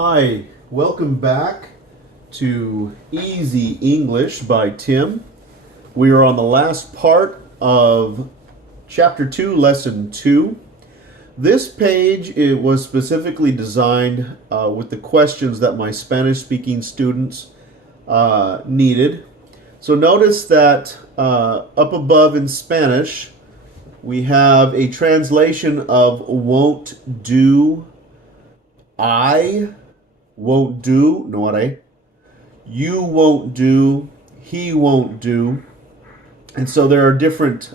Hi, welcome back to Easy English by Tim. We are on the last part of Chapter 2, Lesson 2. This page it was specifically designed with the questions that my Spanish-speaking students needed. So notice that up above in Spanish, we have a translation of won't do. I won't do, no haré. You won't do, he won't do. And so there are different,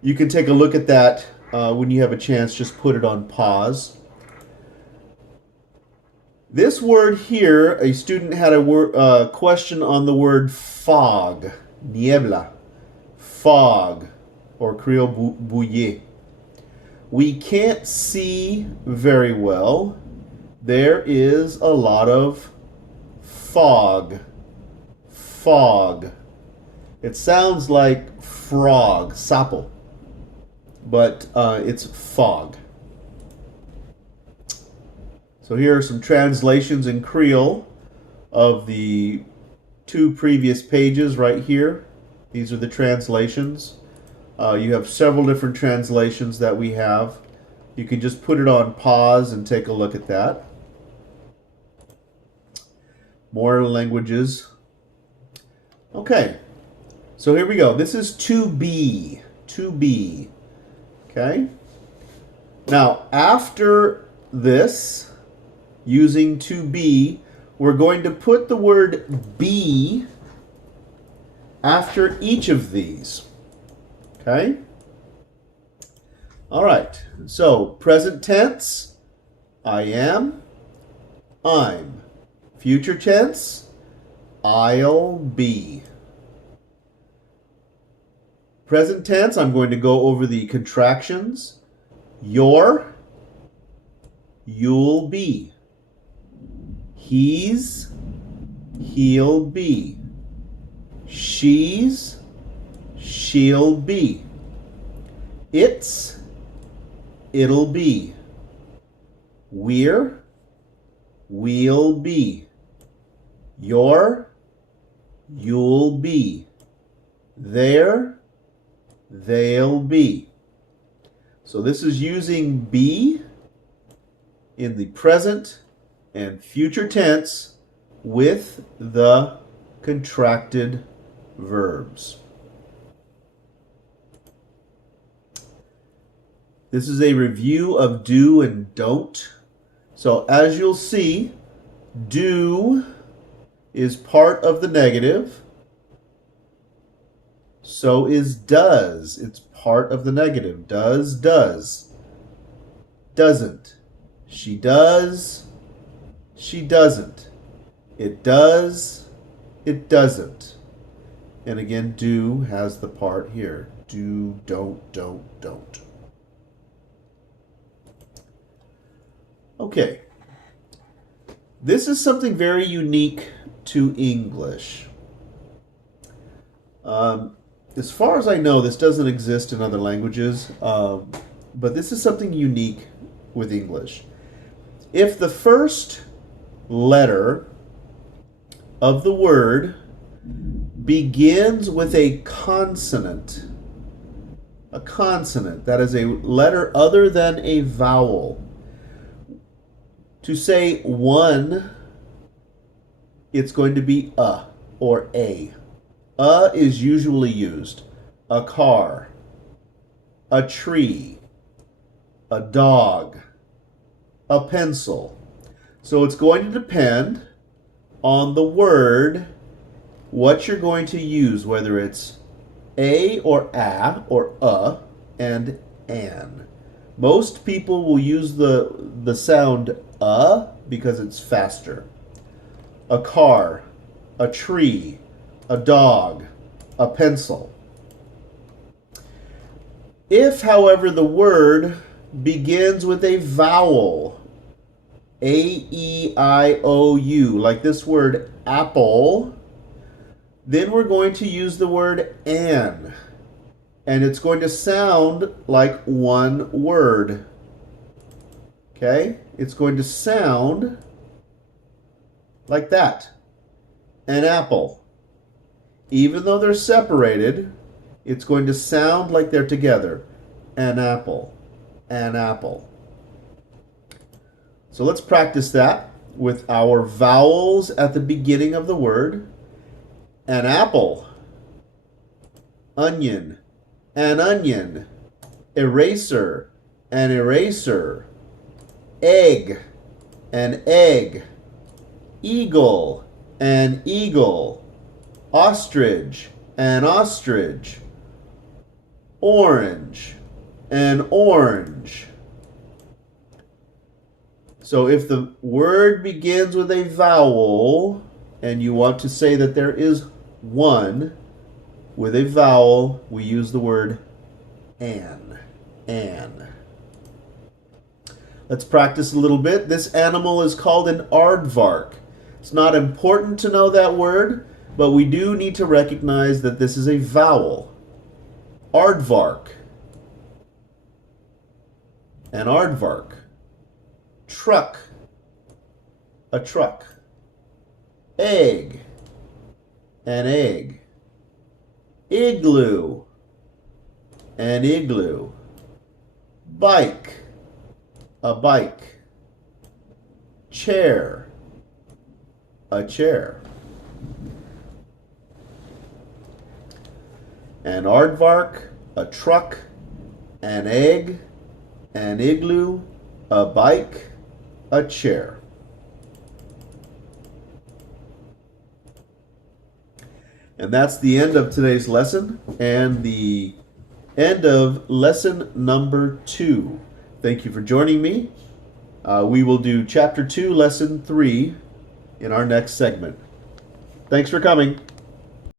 you can take a look at that when you have a chance, just put it on pause. This word here, a student had a question on the word fog, niebla, fog, or Creole bouillie. We can't see very well. There is a lot of fog. Fog. It sounds like frog, sapo, but it's fog. So here are some translations in Creole of the two previous pages right here. These are the translations. You have several different translations that we have. You can just put it on pause and take a look at that. More languages. Okay, so here we go. This is to be. To be. Okay? Now, after this, using to be, we're going to put the word be after each of these. Okay? All right. So, present tense, I am, I'm. Future tense, I'll be. Present tense, I'm going to go over the contractions. You're, you'll be. He's, he'll be. She's, she'll be. It's, it'll be. We'll be. You'll be. They'll be. So this is using be in the present and future tense with the contracted verbs. This is a review of do and don't. So as you'll see, do is part of the negative. So is does. It's part of the negative. Does. Doesn't. She does. She doesn't. It does. It doesn't. And again, do has the part here. Do, don't. Okay. This is something very unique to English. As far as I know, this doesn't exist in other languages, but this is something unique with English. If the first letter of the word begins with a consonant, that is a letter other than a vowel, to say one, it's going to be a or a. Is usually used. A car, a tree, a dog, a pencil. So it's going to depend on the word, what you're going to use, whether it's a or a and an. Most people will use the sound because it's faster. A car, a tree, a dog, a pencil. If, however, the word begins with a vowel, A-E-I-O-U, like this word apple, then we're going to use the word an. And it's going to sound like one word. Okay? It's going to sound like that. An apple. Even though they're separated, it's going to sound like they're together. An apple. An apple. So let's practice that with our vowels at the beginning of the word. An apple. Onion. An onion. Eraser. An eraser. Egg. An egg. Eagle. An eagle. Ostrich. An ostrich. Orange. An orange. So if the word begins with a vowel and you want to say that there is one with a vowel, we use the word an. An. Let's practice a little bit. This animal is called an aardvark. It's not important to know that word, but we do need to recognize that this is a vowel. Aardvark. An aardvark. Truck. A truck. Egg. An egg. Igloo. An igloo. Bike. A bike. Chair. A chair. An aardvark, a truck, an egg, an igloo, a bike, a chair. And that's the end of today's lesson and the end of lesson number 2. Thank you for joining me. We will do chapter 2, lesson 3 in our next segment. Thanks for coming.